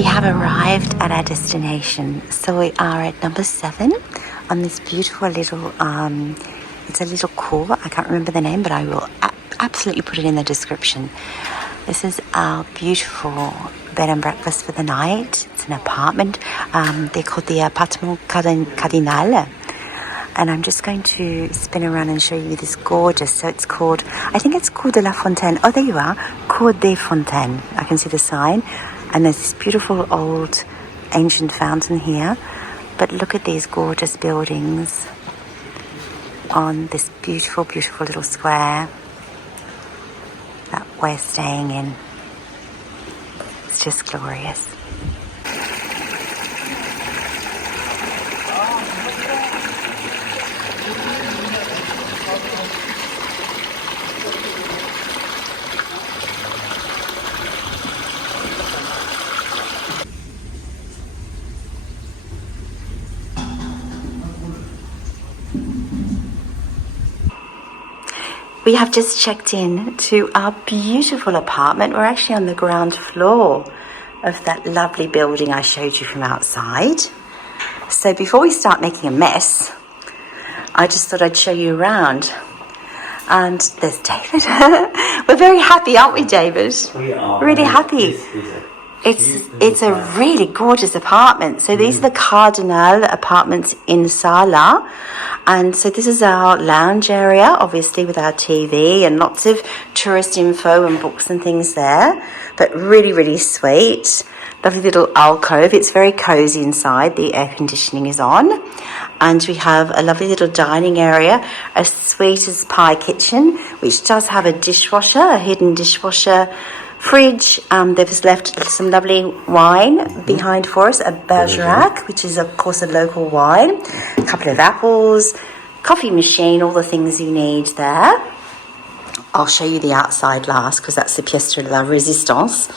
We have arrived at our destination. So we are at number 7 on this beautiful little, it's a little court. I can't remember the name, but I will absolutely put it in the description. This is our beautiful bed and breakfast for the night. It's an apartment. They're called the Appartement Cardinal. And I'm just going to spin around and show you this gorgeous. So it's called, I think it's Cour de la Fontaine. Oh, there you are. Cour des Fontaines. I can see the sign. And there's this beautiful old ancient fountain here. But look at these gorgeous buildings on this beautiful, beautiful little square that we're staying in. It's just glorious. We have just checked in to our beautiful apartment. We're actually on the ground floor of that lovely building I showed you from outside. So before we start making a mess, I just thought I'd show you around. And there's David. We're very happy, aren't we, David? We are. Really happy. It's a really gorgeous apartment. So these are the Cardinal apartments in Sarlat. And so this is our lounge area, obviously with our TV and lots of tourist info and books and things there. But really, really sweet. Lovely little alcove. It's very cozy inside. The air conditioning is on. And we have a lovely little dining area, a sweet as pie kitchen, which does have a dishwasher, a hidden dishwasher, fridge. They've left some lovely wine behind for us, a Bergerac, which is of course a local wine, a couple of apples, coffee machine, all the things you need there. I'll show you the outside last because that's the pièce de la résistance.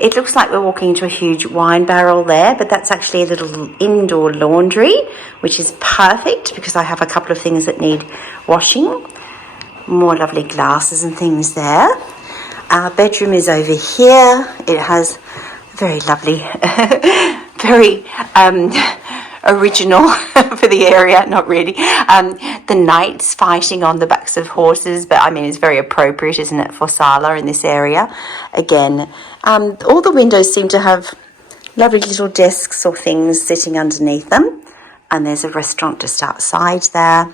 It looks like we're walking into a huge wine barrel there, but that's actually a little indoor laundry, which is perfect because I have a couple of things that need washing. More lovely glasses and things there. Our bedroom is over here. It has very lovely, very original for the area, not really. The knights fighting on the backs of horses, but I mean, it's very appropriate, isn't it, for Sarlat in this area? Again, all the windows seem to have lovely little desks or things sitting underneath them. And there's a restaurant just outside there.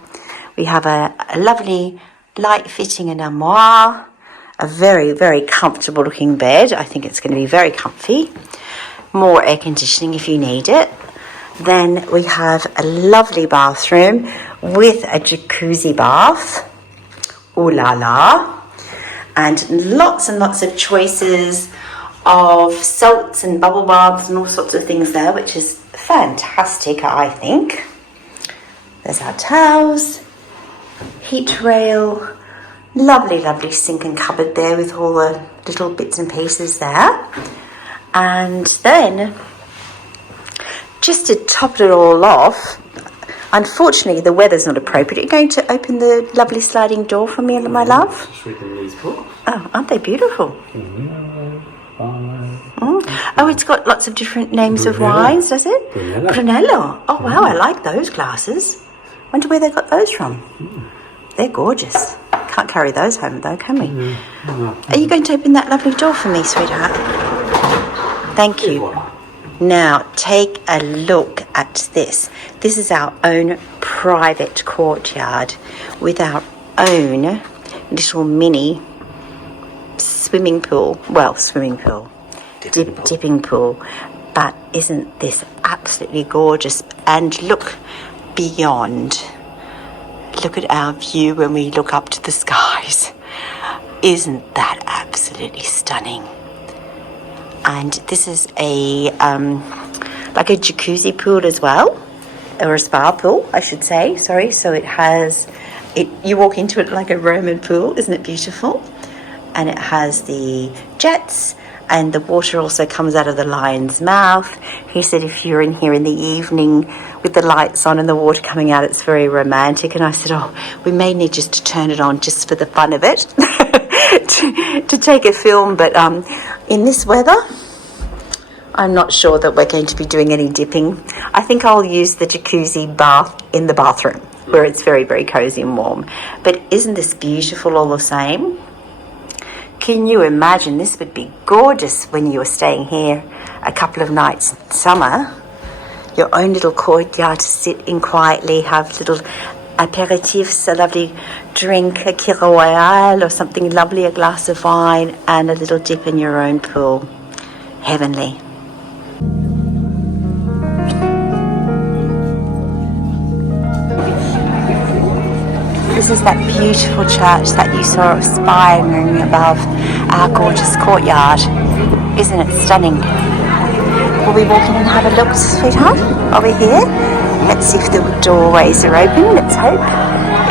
We have a lovely light-fitting and armoire. A very, very comfortable looking bed. I think it's going to be very comfy. More air conditioning if you need it. Then we have a lovely bathroom with a jacuzzi bath. Ooh la la. And lots of choices of salts and bubble baths and all sorts of things there, which is fantastic, I think. There's our towels, heat rail. Lovely, lovely sink and cupboard there with all the little bits and pieces there. And then, just to top it all off, unfortunately the weather's not appropriate. Are you going to open the lovely sliding door for me, my love? Oh, aren't they beautiful? Oh, it's got lots of different names of wines, does it? Brunello. Oh, wow, I like those glasses. Wonder where they got those from. They're gorgeous. Can't carry those home though, can we? Are you going to open that lovely door for me, sweetheart? Thank you. Now, take a look at this. This is our own private courtyard with our own little mini swimming pool. Well, swimming pool. Dipping pool. But isn't this absolutely gorgeous? And look beyond. Look at our view when we look up to the skies. Isn't that absolutely stunning? And this is a like a jacuzzi pool as well, or a spa pool, I should say. Sorry. So it has it. You walk into it like a Roman pool, isn't it beautiful? And it has the jets, and the water also comes out of the lion's mouth. He said if you're in here in the evening with the lights on and the water coming out, it's very romantic. And I said, oh, we may need just to turn it on just for the fun of it, to take a film. But in this weather, I'm not sure that we're going to be doing any dipping. I think I'll use the jacuzzi bath in the bathroom where it's very, very cozy and warm. But isn't this beautiful all the same? Can you imagine? This would be gorgeous when you were staying here a couple of nights in summer. Your own little courtyard to sit in quietly, have little aperitifs, a lovely drink, a Kir Royale or something lovely, a glass of wine, and a little dip in your own pool. Heavenly. This is that beautiful church that you saw spiring above our gorgeous courtyard. Isn't it stunning? Will we walk in and have a look, sweetheart? Over here? Let's see if the doorways are open. Let's hope.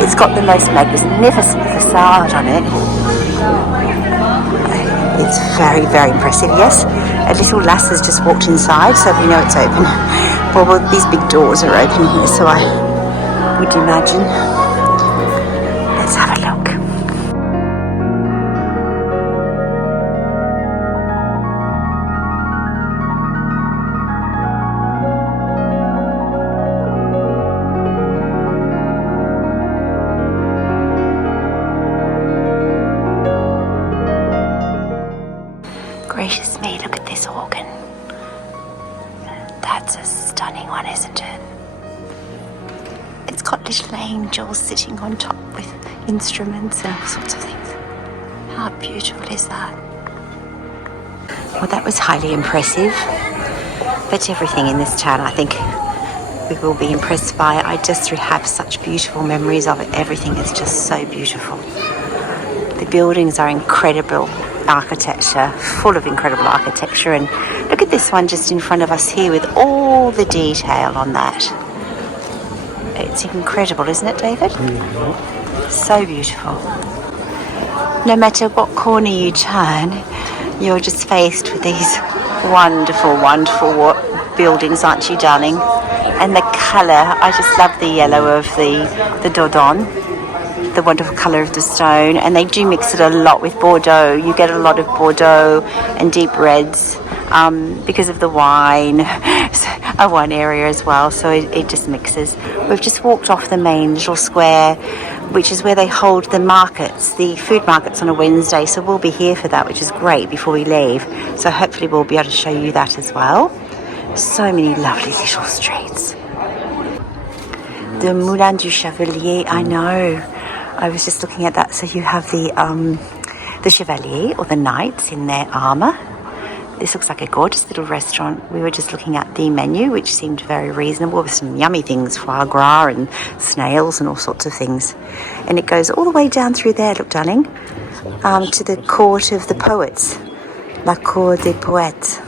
It's got the most magnificent facade on it. It's very, very impressive, yes. A little lass has just walked inside, so we know it's open. Well, these big doors are open here, so I would imagine. Let's have a look. Gracious me, look at this organ. That's a stunning one, isn't it? It's got little angels sitting on top with instruments and all sorts of things. How beautiful is that? Well, that was highly impressive. But everything in this town, I think we will be impressed by. I just have such beautiful memories of it. Everything is just so beautiful. The buildings are incredible architecture, full of incredible architecture, and look at this one just in front of us here with all the detail on that. It's incredible, isn't it, David? Mm-hmm. So beautiful. No matter what corner you turn, you're just faced with these wonderful, wonderful buildings, aren't you, darling? And the colour, I just love the yellow of the Dordogne. The wonderful colour of the stone, and they do mix it a lot with Bordeaux. You get a lot of Bordeaux and deep reds because of the wine, a wine area as well, so it just mixes. We've just walked off the main little square, which is where they hold the markets, the food markets on a Wednesday, so we'll be here for that, which is great before we leave. So hopefully we'll be able to show you that as well. So many lovely little streets. The Moulin du Chevalier, I know. I was just looking at that. So you have the Chevalier or the Knights in their armour. This looks like a gorgeous little restaurant. We were just looking at the menu, which seemed very reasonable, with some yummy things, foie gras and snails and all sorts of things. And it goes all the way down through there, look, darling, to the court of the poets, La Cour des Poètes.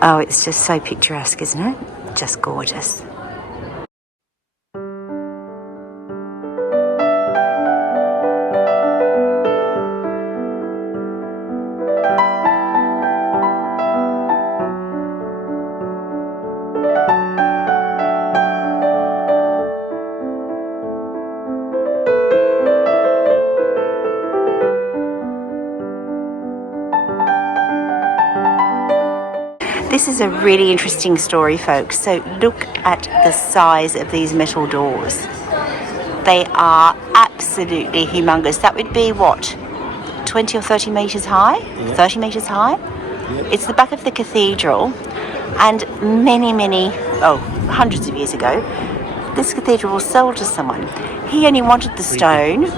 Oh, it's just so picturesque, isn't it? Just gorgeous. This is a really interesting story, folks. So look at the size of these metal doors. They are absolutely humongous. That would be what, 20 or 30 metres high? Yeah. 30 metres high? Yeah. It's the back of the cathedral, and hundreds of years ago, this cathedral was sold to someone. He only wanted the stone.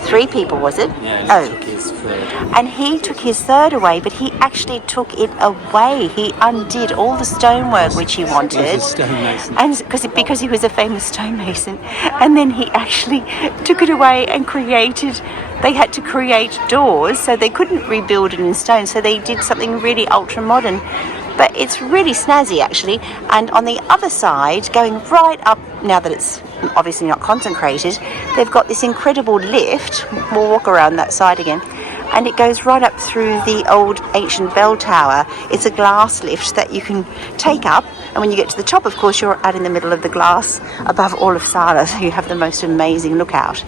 3 people, was it? Yeah, took his third. And he took his third away, but he actually took it away. He undid all the stonework which he wanted. He was a stonemason. And because he was a famous stonemason. And then he actually took it away and they had to create doors, so they couldn't rebuild it in stone. So they did something really ultra modern. But it's really snazzy, actually. And on the other side, going right up, now that it's obviously not consecrated, they've got this incredible lift. We'll walk around that side again. And it goes right up through the old ancient bell tower. It's a glass lift that you can take up. And when you get to the top, of course, you're out in the middle of the glass above all of Sarlat. So you have the most amazing lookout.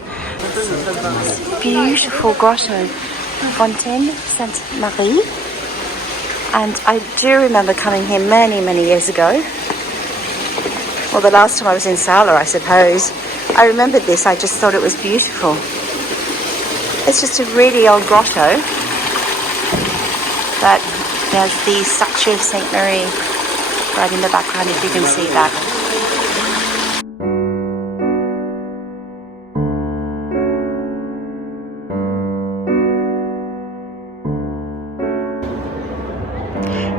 Beautiful grotto. Fontaine Sainte Marie. And I do remember coming here many, many years ago. Well, the last time I was in Sarlat, I suppose. I remembered this, I just thought it was beautiful. It's just a really old grotto. But there's the statue of St. Mary right in the background, if you can see that.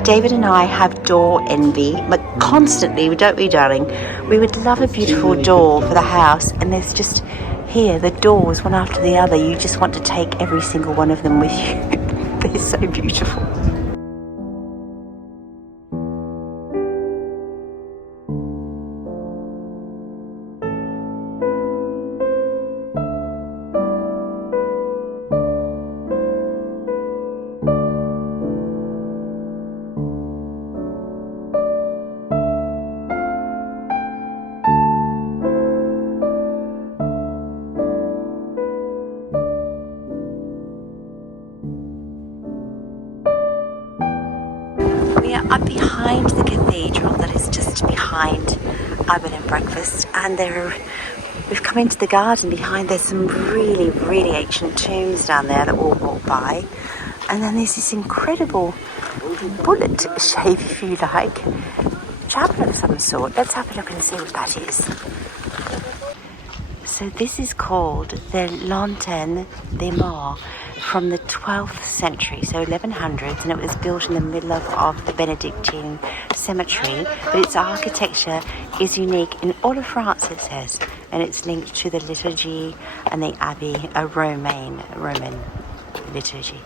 David and I have door envy, but constantly, don't we, darling? We would love a beautiful door for the house, and there's just here the doors one after the other. You just want to take every single one of them with you. They're so beautiful. We are up behind the cathedral that is just behind our bed and breakfast, and we've come into the garden behind. There's some really, really ancient tombs down there that we'll walk by, and then there's this incredible bullet shape, if you like, chapel of some sort. Let's have a look and see what that is. So this is called the Lanterne des Morts, from the 12th century, so 1100s, and it was built in the middle of the Benedictine cemetery, but its architecture is unique in all of France, it says, and it's linked to the liturgy and the abbey, a Roman liturgy.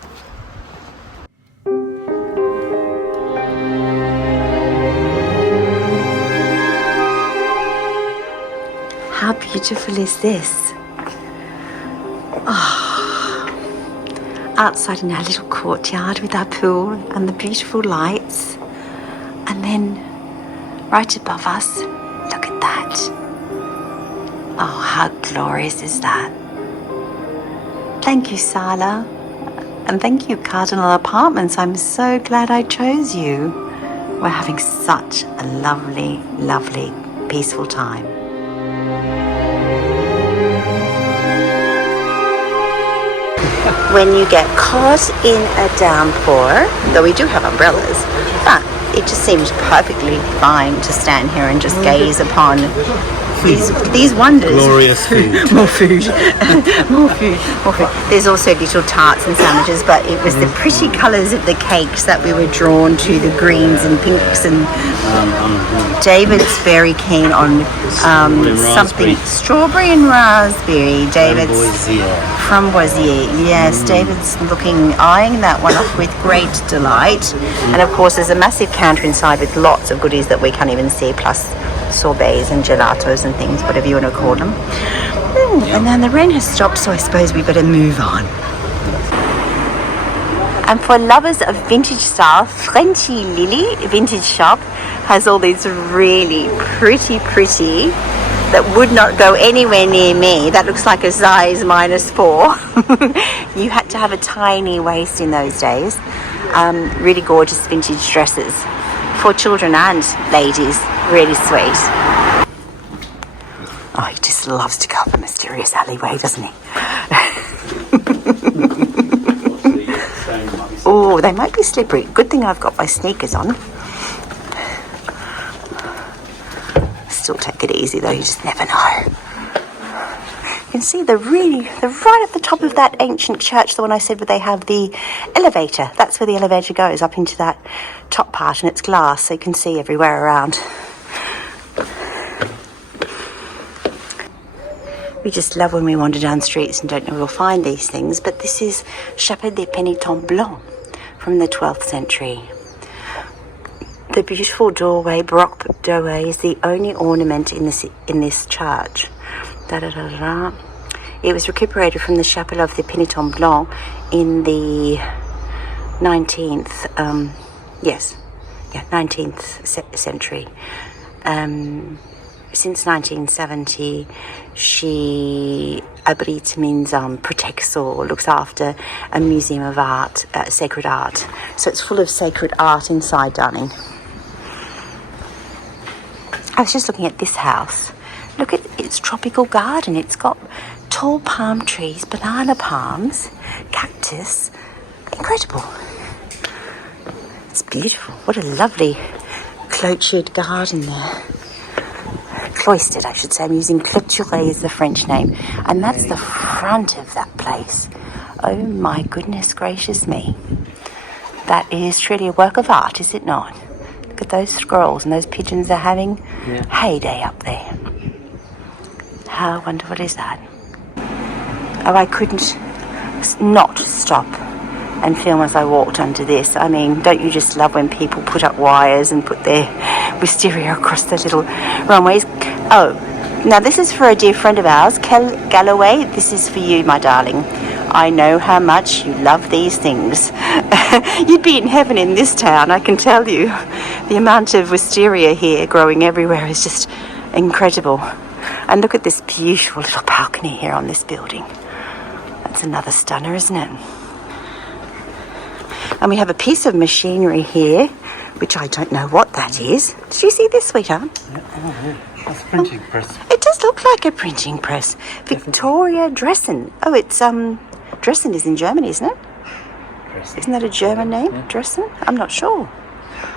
How beautiful is this? Oh. Outside in our little courtyard with our pool and the beautiful lights, and then right above us, look at that. Oh, how glorious is that? Thank you, Sarlat, and thank you, Cardinal Apartments. I'm so glad I chose you. We're having such a lovely, lovely, peaceful time. When you get caught in a downpour, though we do have umbrellas, but it just seems perfectly fine to stand here and just gaze upon these wonders. Glorious food. More food. More food. More food. There's also little tarts and sandwiches, but it was the pretty colours of the cakes that we were drawn to, the greens and pinks, and David's very keen on something strawberry and raspberry. David's from Boisier. Yes, David's eyeing that one up with great delight. And of course there's a massive counter inside with lots of goodies that we can't even see, plus sorbets and gelatos and things, whatever you want to call them. And then the rain has stopped, so I suppose we better move on. And for lovers of vintage style, Frenchy Lily Vintage Shop has all these really pretty that would not go anywhere near me. That looks like a size -4. You had to have a tiny waist in those days. Really gorgeous vintage dresses for children and ladies. Really sweet. Oh, he just loves to go up a mysterious alleyway, doesn't he? Oh, they might be slippery. Good thing I've got my sneakers on. Still take it easy though, you just never know. You can see the right at the top of that ancient church, the one I said where they have the elevator. That's where the elevator goes, up into that top part, and it's glass, so you can see everywhere around. We just love when we wander down streets and don't know we'll find these things, but this is Chapelle des Pénitents Blancs from the 12th century. The beautiful doorway, Baroque doorway, is the only ornament in this church. It was recuperated from the Chapelle of the Pénitents Blancs in the 19th century. since 1970, she abrit means protects or looks after a museum of art, sacred art. So it's full of sacred art inside, darling. I was just looking at this house. Look at its tropical garden. It's got tall palm trees, banana palms, cactus. Incredible. It's beautiful. What a lovely clôtured garden there. Cloistered, I should say. I'm using clôturé is the French name. And that's the front of that place. Oh my goodness gracious me. That is truly a work of art, is it not? Look at those squirrels and those pigeons are having heyday up there. How wonderful is that? Oh, I couldn't not stop and film as I walked under this. I mean, don't you just love when people put up wires and put their wisteria across the little runways? Oh, now this is for a dear friend of ours, Kel Galloway. This is for you, my darling. I know how much you love these things. You'd be in heaven in this town, I can tell you. The amount of wisteria here growing everywhere is just incredible. And look at this beautiful little balcony here on this building. That's another stunner, isn't it? And we have a piece of machinery here, which I don't know what that is. Did you see this, sweetheart? Yeah, that's a printing press. It does look like a printing press. Victoria Dressen. Oh, it's Dressen is in Germany, isn't it? Press. Isn't that a German name? Yeah. Dressen? I'm not sure.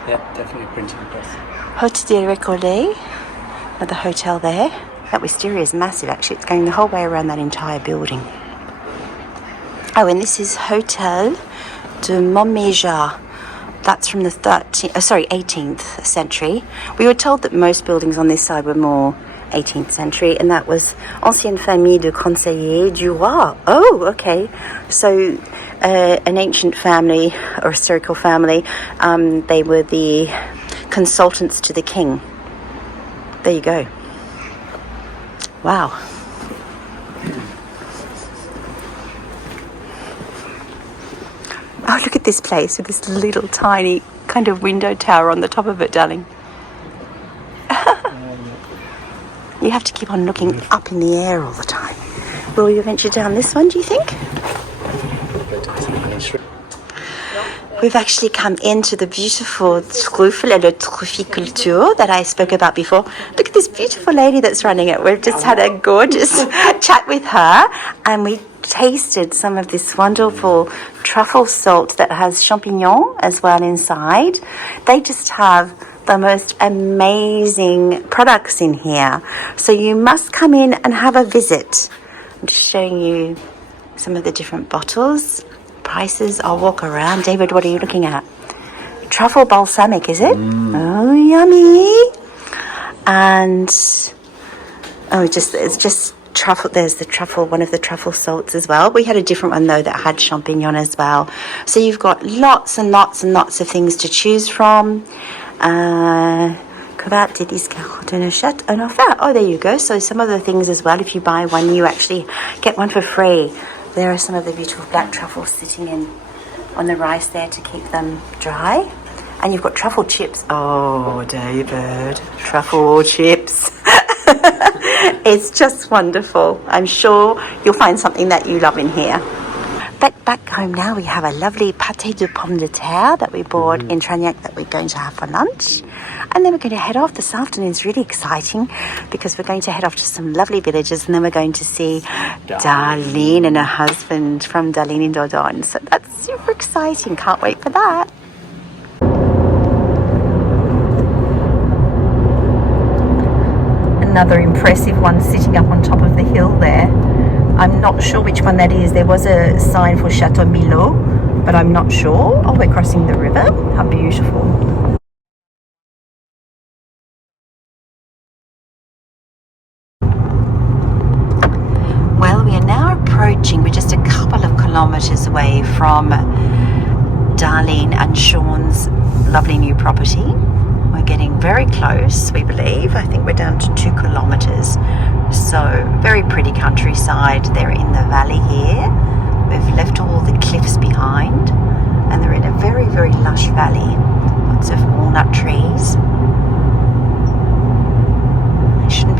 Yeah, definitely printing press. Hotel de Récollet. Another hotel there. That wisteria is massive, actually. It's going the whole way around that entire building. Oh, and this is Hotel de Montméjar. That's from the 18th century. We were told that most buildings on this side were more 18th century, and that was Ancienne Famille de Conseillers du Roi. Oh, okay. So an ancient family or historical family, they were the consultants to the king. There you go. Wow. Oh, look at this place with this little tiny kind of window tower on the top of it, darling. You have to keep on looking up in the air all the time. Will you venture down this one, do you think? We've actually come into the beautiful Truffle et le Trufficulture that I spoke about before. Look at this beautiful lady that's running it. We've just had a gorgeous chat with her, and we tasted some of this wonderful truffle salt that has champignon as well inside. They just have the most amazing products in here. So you must come in and have a visit. I'm just showing you some of the different bottles. Prices. I'll walk around. David, what are you looking at? Truffle balsamic, is it? Oh, yummy. And it's just truffle. There's the truffle, one of the truffle salts as well. We had a different one though that had champignon as well. So you've got lots and lots and lots of things to choose from. Cravate, délice, carotte, noisette, un offert. Oh, there you go. So some of the things as well. If you buy one, you actually get one for free. There are some of the beautiful black truffles sitting in on the rice there to keep them dry. And you've got truffle chips. Oh, David, truffle chips. It's just wonderful. I'm sure you'll find something that you love in here. But back home now, we have a lovely pâté de pommes de terre that we bought in Tragnac that we're going to have for lunch. And then we're going to head off. This afternoon is really exciting because we're going to head off to some lovely villages, and then we're going to see Darlene and her husband from Darlene in Dordogne. So that's super exciting. Can't wait for that. Another impressive one sitting up on top of the hill there. I'm not sure which one that is. There was a sign for Chateau Milot, but I'm not sure. Oh, we're crossing the river. How beautiful. Well, we are now approaching, we're just a couple of kilometres away from Darlene and Sean's lovely new property. We're getting very close, we believe. I think we're down to 2 kilometres. So, very pretty countryside. They're in the valley here. We've left all the cliffs behind, and they're in a very, very lush valley. Lots of walnut trees. I shouldn't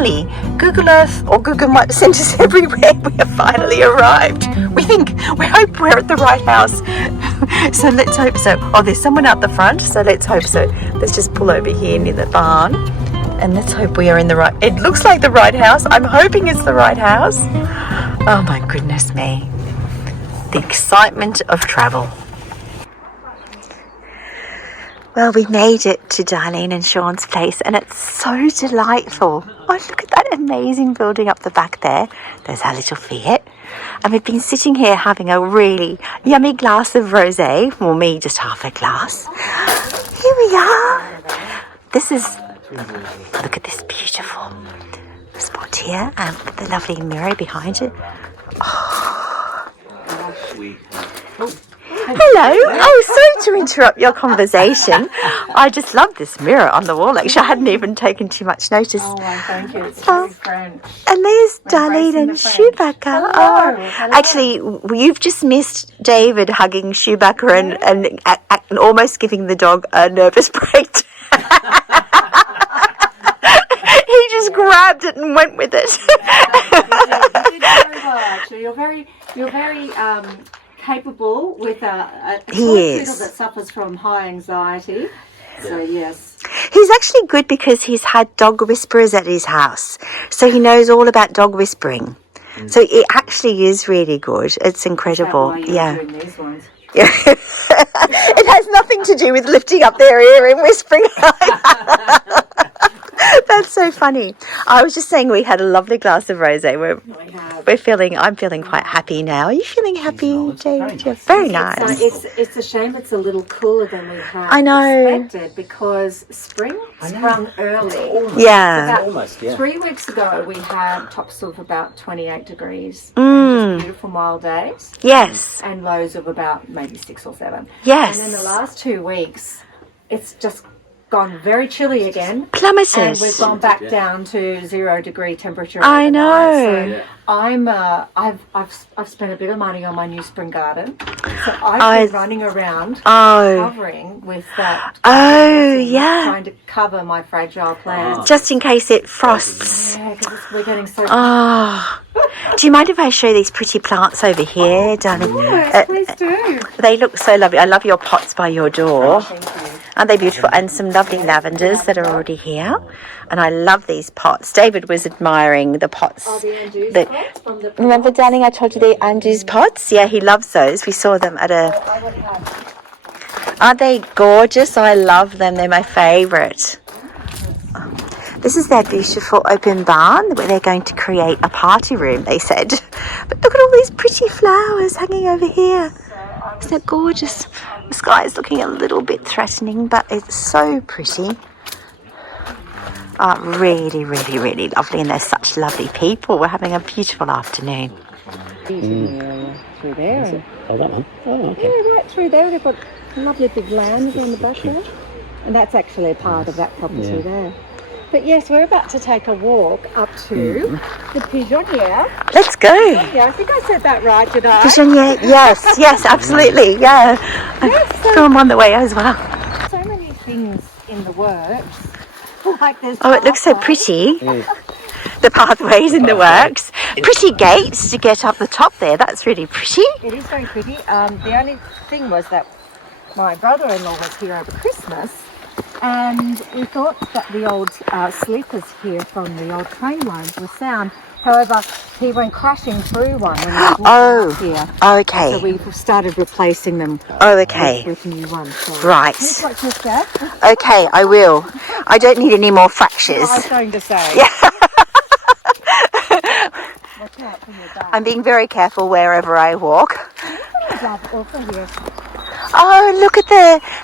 finally, Google Earth or Google Maps sent us everywhere. We have finally arrived. We hope we're at the right house. So let's hope so. Oh, there's someone out the front, so let's hope so. Let's just pull over here near the barn and let's hope we are in the right. It looks like the right house. I'm hoping it's the right house. Oh my goodness me. The excitement of travel. Well, we made it to Darlene and Sean's place and it's so delightful. Oh, look at that amazing building up the back there. There's our little Fiat. And we've been sitting here having a really yummy glass of rosé. Well, me, just half a glass. Here we are. This is, look at this beautiful spot here and the lovely mirror behind it. Oh. Hello. Oh, sorry to interrupt your conversation. I just love this mirror on the wall. Actually, I hadn't even taken too much notice. Oh, well, thank you. It's very French. And there's Darlene and Chewbacca. Oh, actually, you've just missed David hugging Chewbacca and almost giving the dog a nervous breakdown. He just grabbed it and went with it. You did very well, actually. You're very capable with a poodle that suffers from high anxiety. So yes, he's actually good because he's had dog whisperers at his house, so he knows all about dog whispering. So it actually is really good. It's incredible. Yeah. Doing these ones? Yeah. It has nothing to do with lifting up their ear and whispering. That's so funny. I was just saying we had a lovely glass of rosé. I'm feeling quite happy now. Are you feeling happy, David? Yeah, very nice. It's a shame it's a little cooler than we had expected because spring sprung early. Yeah. Almost, 3 weeks ago we had tops of about 28 degrees. Just beautiful mild days. Yes. And lows of about maybe 6 or 7. Yes. And in the last 2 weeks it's just gone very chilly again. Plummeted. And we've gone back down to 0 degree temperature. I know. So I've spent a bit of money on my new spring garden. So I've been running around covering with that. Trying to cover my fragile plants. Just in case it frosts. Yeah, because we're getting so. Do you mind if I show these pretty plants over here, darling? Yes, please do. They look so lovely. I love your pots by your door. Thank you. Aren't they beautiful? And some lovely lavenders that are already here. And I love these pots. David was admiring the pots. Oh, the Andu's pots from the remember, darling, I told you the Andu's pots? Yeah, he loves those. We saw them at a... Aren't they gorgeous? I love them. They're my favourite. This is their beautiful open barn where they're going to create a party room, they said. But look at all these pretty flowers hanging over here. Isn't that gorgeous? The sky is looking a little bit threatening, but it's so pretty. Really, really, really lovely. And they're such lovely people. We're having a beautiful afternoon. Through there. Oh, that one? Oh, okay. Yeah, right through there. They've got lovely big lambs in the background. And that's actually a part of that property there. But yes, we're about to take a walk up to the pigeonnier. Let's go. Yeah, I think I said that right, did I? Pigeonnier, yes, absolutely, yeah. So I'm on the way as well. So many things in the works. Like there's it looks so pretty. The pathways in the works. Pretty gates to get up the top there. That's really pretty. It is very pretty. The only thing was that my brother-in-law was here over Christmas. And we thought that the old sleepers here from the old train lines were sound. However, he went crashing through one when he was here. Okay. So we started replacing them with new ones. So Right. Watch your step. Okay, I will. I don't need any more fractures. I was going to say. Yeah. Watch out for your back. I'm being very careful wherever I walk. Also here. Oh, look at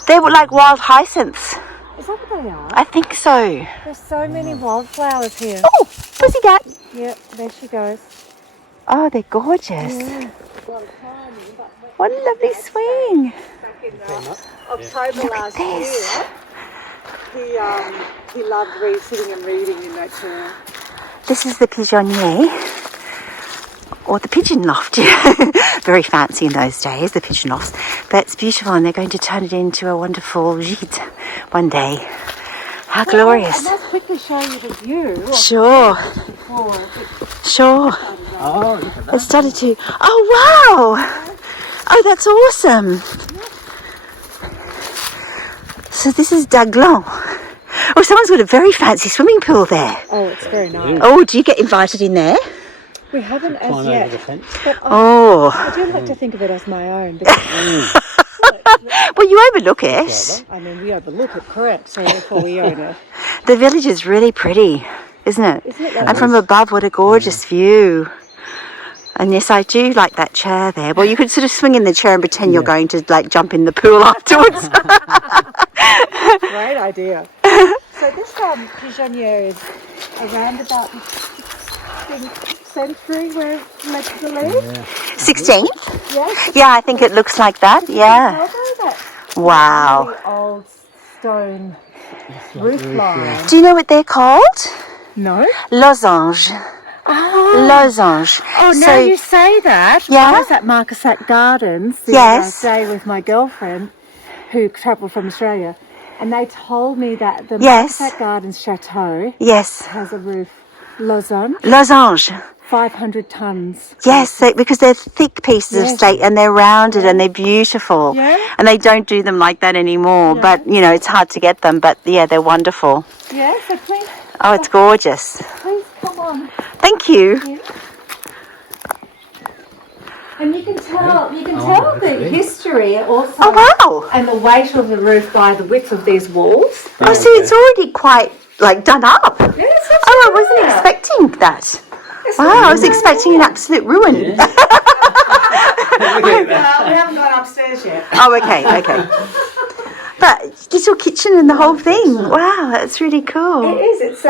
they were like wild hyacinths. Is that what they are? I think so. There's so many wildflowers here. Oh, pussycat. Yeah, there she goes. Oh, they're gorgeous. Yeah. What a lovely swing. Back in October last year, he loved sitting and reading in that chair. This is the pigeonnier, or the pigeon loft. Very fancy in those days, the pigeon lofts. But it's beautiful, and they're going to turn it into a wonderful gîte one day. How glorious. And let's quickly show you the view. Sure, Before. sure. Oh, look at that. It started to. Oh, wow. Oh, that's awesome. So this is Dordogne. Oh, someone's got a very fancy swimming pool there. Oh, it's very nice. Oh, do you get invited in there? We haven't as Climb over yet. the fence. But Oh, I do like to think of it as my own. Because, well, you overlook it. I mean, we overlook it, correct? So therefore we own it. The village is really pretty, isn't it? Isn't it And from above, what a gorgeous view. And yes, I do like that chair there. Well, you could sort of swing in the chair and pretend you're going to like jump in the pool afterwards. Great idea. So this pigeonnier is around about the 16th century where it's meant to live. 16th? Yes. Yeah, I think it looks like that. Yeah. Although that Wow. really old stone roof line. Do you know what they're called? No. Losange. Losange. Oh, now So- you say that. Yeah? I was at Marquisette Gardens the Yes. other day with my girlfriend who travelled from Australia. And they told me that the Yes. Marquisette Gardens Chateau Yes. has a roof losange, Losange. 500 tonnes. Yes, because they're thick pieces of Yes. slate and they're rounded and they're beautiful. Yeah. And they don't do them like that anymore. Yeah. But, you know, it's hard to get them. But, yeah, they're wonderful. Yeah, so please Oh, it's gorgeous. come on. Thank you. And you can tell the history also. Oh, wow. And the weight of the roof by the width of these walls. Oh, so it's already quite, like, done up. Yes, Oh, I wasn't expecting that. Wow, I was expecting an absolute ruin. We haven't gone upstairs yet. Oh, okay. But little kitchen and the whole thing. Wow, that's really cool. It is. It's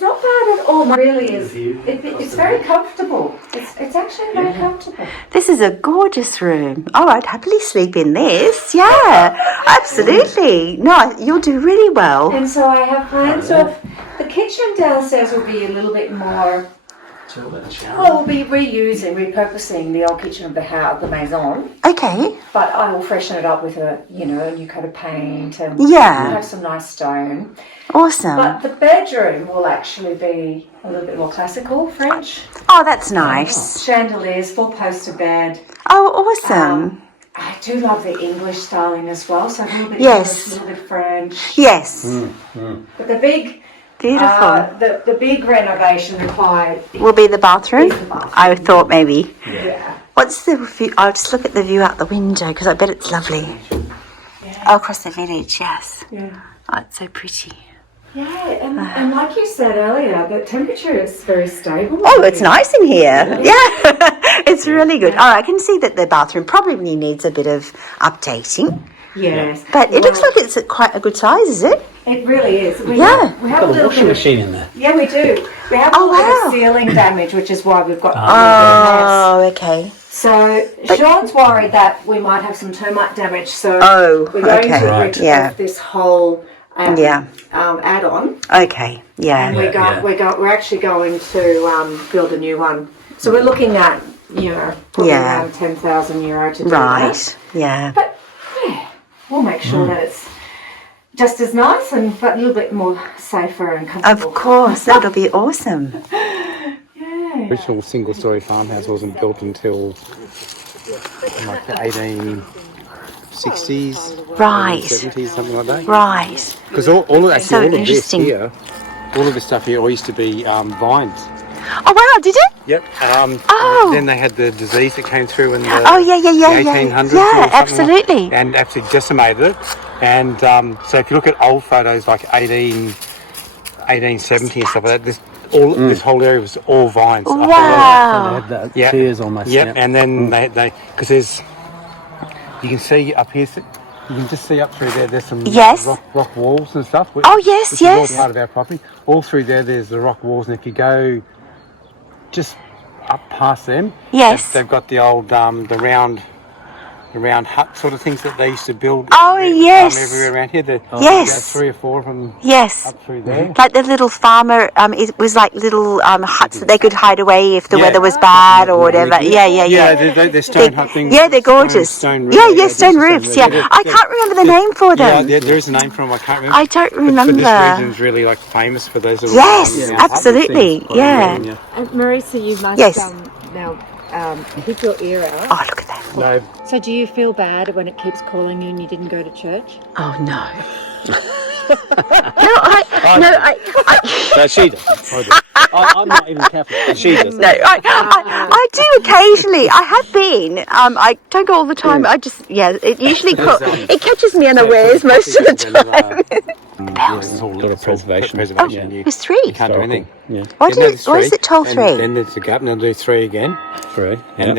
not bad at all. It really is. It's very comfortable. It's actually very comfortable. This is a gorgeous room. Oh, I'd happily sleep in this. Yeah, absolutely. No, you'll do really well. And so I have plans of the kitchen downstairs will be a little bit more. We'll be repurposing the old kitchen of the house, the maison. Okay. But I will freshen it up with a new coat of paint and Yeah. have some nice stone. Awesome. But the bedroom will actually be a little bit more classical, French. Oh, that's nice. Chandeliers, four-poster bed. Oh, awesome. I do love the English styling as well, so a little bit Yes. English, a little bit French. Yes. But the big, Beautiful. the big renovation required. Will be the bathroom? Is the bathroom. I thought maybe. Yeah. What's the view? I'll just look at the view out the window because I bet it's lovely. Oh, across the village, yes. Yeah. Oh, it's so pretty. Yeah, and like you said earlier, the temperature is very stable. Oh, it's nice in here. Yeah, it's really good. Oh, I can see that the bathroom probably needs a bit of updating. Yes. But it looks like it's at quite a good size, is it? It really is. We Yeah. have, we have Got a a little washing bit of, machine in there. yeah, we do. We have a Oh, little bit wow. of ceiling damage, which is why we've got Oh, okay. So Sean's worried that we might have some termite damage. So Oh, we're going okay. to Right. rid Yeah. of this whole Yeah. add-on, Okay, yeah. and Yeah. we're actually going to build a new one. So we're looking at probably Yeah. around €10,000 to do Right, that. yeah. But yeah, we'll make sure that it's just as nice but a little bit more safer and comfortable. Of course, that'll be awesome. Yeah. Original single-story farmhouse wasn't built until like the 1860s, Right. 70s, something like that. Right. Because all of this interesting. here, all of this stuff here all used to be vines. Oh, wow, did it? Yep. Oh. Then they had the disease that came through in the, Oh, yeah, the 1800s. Yeah, or something absolutely. Like, and absolutely decimated it. And so if you look at old photos like 1870 and stuff like that, this whole area was all vines. Wow. They had the Yeah. tiers almost. Yep. And then they because there's, you can see up here, you can just see up through there, there's some Yes. rock walls and stuff. Oh, yes, which yes. is all part of our property. All through there's the rock walls, and if you go just up past them, Yes. they've got the old, the round round hut sort of things that they used to build. Oh, yes. Everywhere around here. Yes. 3 or 4 of them. Yes. Up through there. Like the little farmer, it was like little huts that they could hide away if the Yeah. weather was bad or whatever. Yeah. They're stone hut things. Yeah, they're gorgeous. Stone Yeah, stone roofs. Yeah, I can't remember the name for them. Yeah, there is a name for them. I can't remember. I don't remember. But this region's really like famous for those. Little Yes, round huts. absolutely. Yeah. And Marisa, you must Yes. now keep your ear out. Oh, look at that. No, So do you feel bad when it keeps calling you and you didn't go to church? Oh no. I No, she does. I'm not even Catholic. She does. no, I do occasionally. I have been. I don't go all the time. I just, it usually it catches me unawares most of the time. It's all Got a preservation. Preservation. Yeah. It's 3. You can't do anything. Yeah. Why Yeah, no, there's is 3, it told 3? And then there's the gap, and they'll do 3 again, 3. and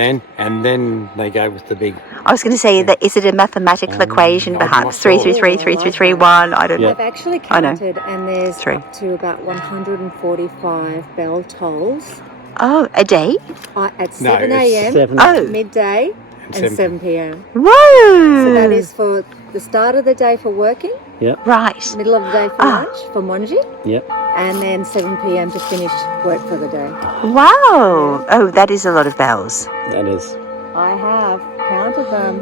then they go with the big. I was going to say that is it a mathematical equation perhaps? 3 3 3 3 3 3 1. I don't know. I've actually I know. counted and there's 3. up to about 145 bell tolls Oh, a day? at No, 7 it's a.m., 7. Oh, midday and 7 7 p.m. whoa! So that is for the start of the day for working, Yep. right. middle of the day for lunch, for monji, Yep. and then 7 p.m. to finish work for the day. Wow. Oh, that is a lot of bells. That is. I have counted them.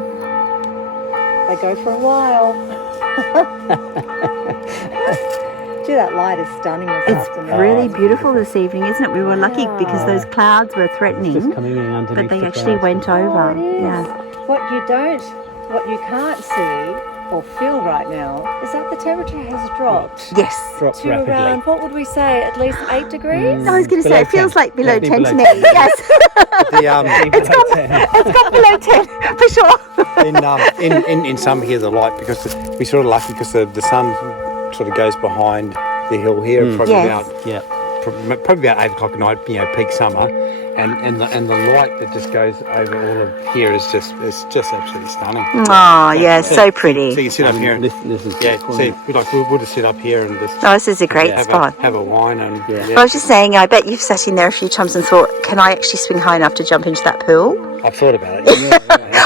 They go for a while. Gee, that light is stunning this afternoon. Really beautiful this evening, isn't it? We were lucky because those clouds were Just threatening, coming in underneath but they the actually clouds. went over. Oh, it is. Yeah. What you can't see or feel right now is that the temperature has dropped Yes. Dropped to rapidly. around, what would we say, at least 8 degrees? I was going to say, Below it feels 10. like below Definitely 10 to below me. Yes. The It's gone below 10 for sure. in summer here the light because we're sort of lucky because the sun sort of goes behind the hill here probably Yes. about Yeah. probably about 8 o'clock at night, peak summer, and the light that just goes over all of here is just absolutely stunning. Oh, yeah, so So pretty. you can sit up here and This is yeah, cool. see, we'll just sit up here and just Oh, this is a great spot. have a wine and Well, I was just saying, I bet you've sat in there a few times and thought, can I actually swing high enough to jump into that pool? I've thought about it.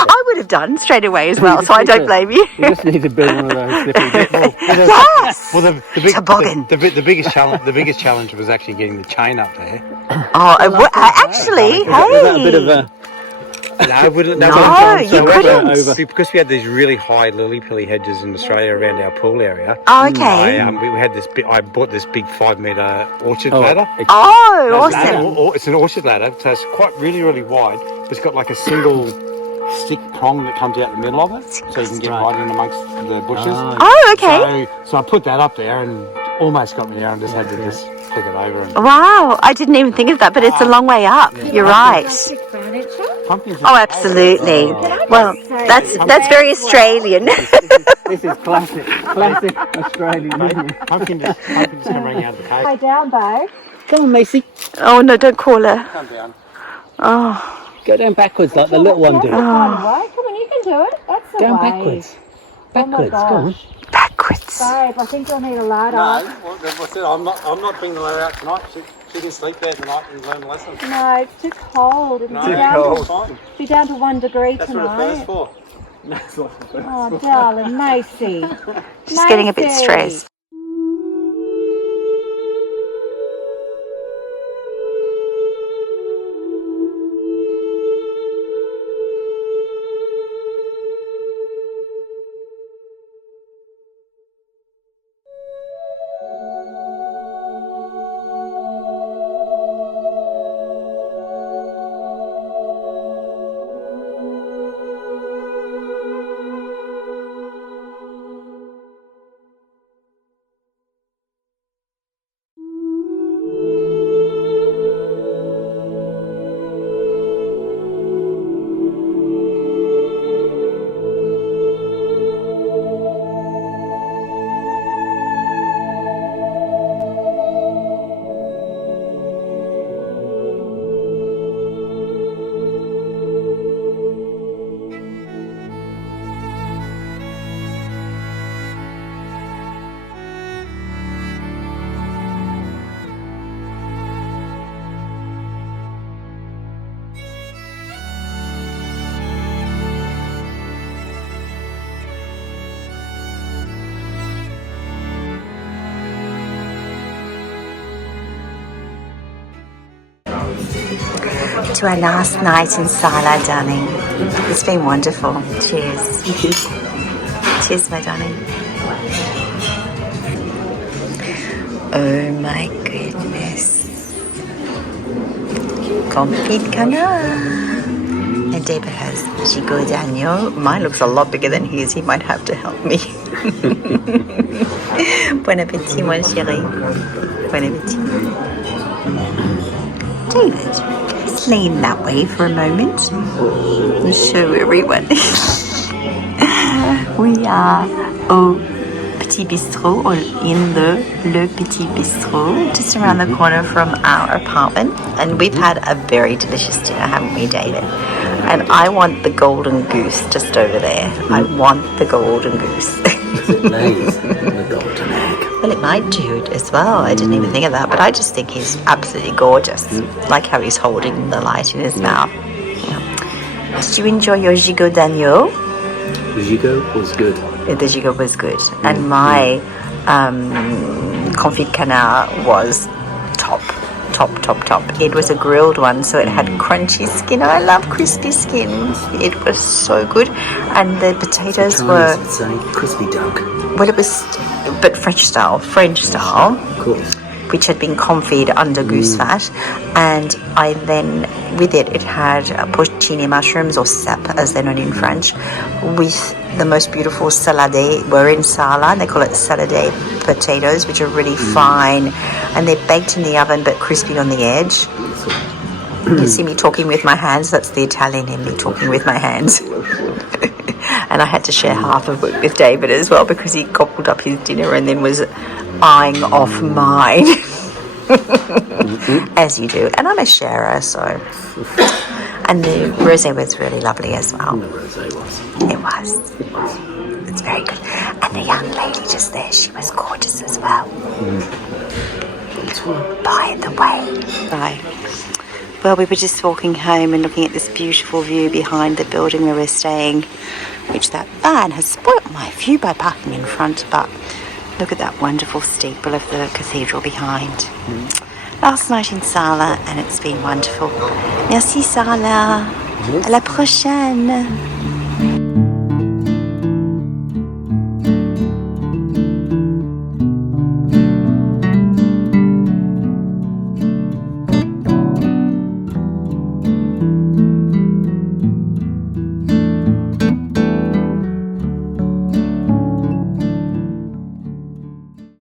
I would have done straight away as well, so I don't blame you. You just need to build one of those slippery bits. Yes! Well, Toboggan. the biggest challenge was actually getting the chain up there. Oh, actually, Was that a bit of hey! a... No, you couldn't. Because we had these really high lily pilly hedges in Australia around our pool area. Oh, okay. We had this. I bought this big 5-metre orchard Oh, ladder. Oh, awesome. It's an orchard ladder, so it's quite really wide. But it's got like a single stick prong that comes out the middle of it, so you can get right in amongst the bushes. Oh, okay. So I put that up there and almost got me there, and just had to just flick it over. And Wow, I didn't even think of that, but it's a long way up. You're right. Plastic furniture? pumpkins. Oh, absolutely. Well, that's very Australian. This is classic Australian, isn't it? Pumpkin just come running out of the cave. Lay down, babe. Come on, Macy. Oh, no, don't call her. Come down. Oh, Go down backwards like the little one did. Come on, you can do it. That's the Down way. backwards. Oh my Backwards, go on. gosh. backwards. Babe, I think you'll need a ladder. I'm not bringing the ladder out tonight. She can sleep there tonight and learn the lesson. No, it's too cold. It'll No, be down, it's fine. be down to 1 degree That's what tonight. it's first for. Oh, darling, Macy. She's getting a bit Macy. stressed. to our last night in Sarlat, darling. It's been wonderful. Cheers. Cheers, my darling. Oh my goodness. Confit canard. And David has gigot d'agneau. Mine looks a lot bigger than his. He might have to help me. Bon appétit, mon chéri. Bon appétit. David, let's lean that way for a moment and show everyone. We are au Petit Bistrot, or in the Le Petit Bistrot, just around the corner from our apartment. And we've had a very delicious dinner, haven't we, David? And I want the golden goose just over there. I want the golden goose. It lays the golden egg. Well, it might do as well. I didn't even think of that, but I just think he's absolutely gorgeous. Like how he's holding the light in his mouth. Yeah. Did you enjoy your gigot d'agneau? The gigot was good. The gigot was good, and my confit canard was top. It was a grilled one, so it had crunchy skin. I love crispy skin. It was so good, and the potatoes were crispy duck. well, it was, but French style, Of course. which had been confit under goose fat, and I then with it had porcini mushrooms, or cèpe as they're known in French, with the most beautiful salade. We're in Sarlat, they call it salade potatoes, which are really fine, and they're baked in the oven but crispy on the edge. You see me talking with my hands, that's the Italian in me talking with my hands. And I had to share half of it with David as well, because he gobbled up his dinner and then was eyeing off mine. As you do, and I'm a sharer, so. And the rosé was really lovely as well. The rosé was. It was. It's very good. And the young lady just there, she was gorgeous as well. By the way. Bye. Well, we were just walking home and looking at this beautiful view behind the building where we're staying, which that van has spoilt my view by parking in front, but look at that wonderful steeple of the cathedral behind. Last night in Sarlat, and it's been wonderful. Merci Sarlat. À la prochaine.